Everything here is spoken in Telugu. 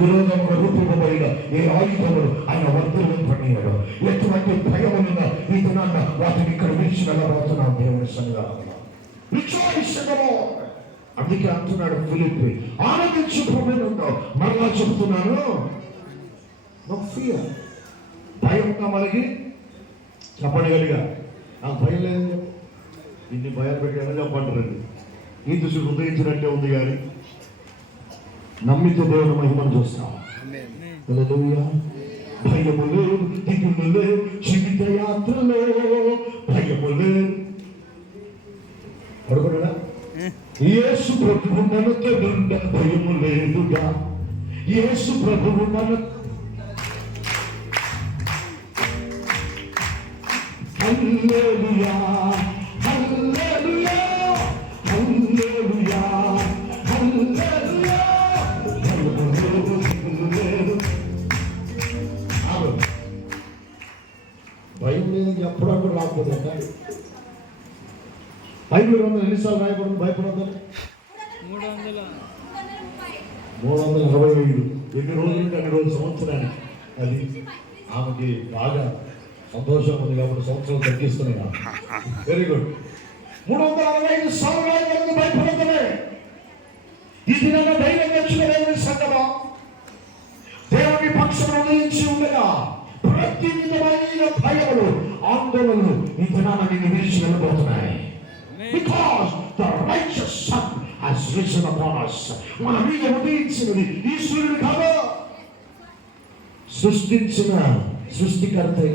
విరోధం ప్రభుత్వమైన ఏ ఆయుధములు ఆయన వర్ధులను పడినాడు ఎటువంటి భయములున్న ఈ దినాన్న వాటిని ఇక్కడ విడిచి వెళ్ళబోతున్నాం దేవుని సంఘాలు అందుకే అంటున్నాడు ఫిలిపి ఆనందించు ప్రభుత్వంలో మరలా చెబుతున్నాను నో ఫియర్ భయంగా మనకి చెప్పడగలిగా నాకు భయం లేదు ఇన్ని భయం చెప్పండి రండి ఈ దృష్టి హృదయించినట్టే ఉంది కానీ నమ్మితే దేవుని మహిమను చూస్తాం హల్లెలూయా. భయము లేదు దిగులు లేదు జీవిత యాత్రలో భయము లేదు పడుకున్నాడా యేసు ప్రభువు మనతో నుండ భయము లేదుగా యేసు ప్రభువు మన హల్లెలూయా లేదని ఎప్పుడప్పుడు రాకపోతే బైబిల్ గ్రంథం ఎన్నిసార్లు రాయబడింది భయపడద్దు మూడు వందల అరవై ఏడు ఎన్ని రోజులు అన్ని రోజులు సంవత్సరానికి అది ఆమెకి బాగా సంతోషం ఉంది కాబట్టి సంవత్సరాలు తగ్గిస్తున్నాయి వెరీ గుడ్ మూడు వందల అరవై ఐదు సార్లు రాయబడింది భయపడద్దు రకమైన భయములు ఆందోళనలు ఈ దినాన్ని నిన్ను విడిచి వెళ్ళబోతున్నాయి because the righteous sun has risen upon us మన మీద ఉదయించినది ఈ కాదు సృష్టించిన సృష్టికర్త అయిన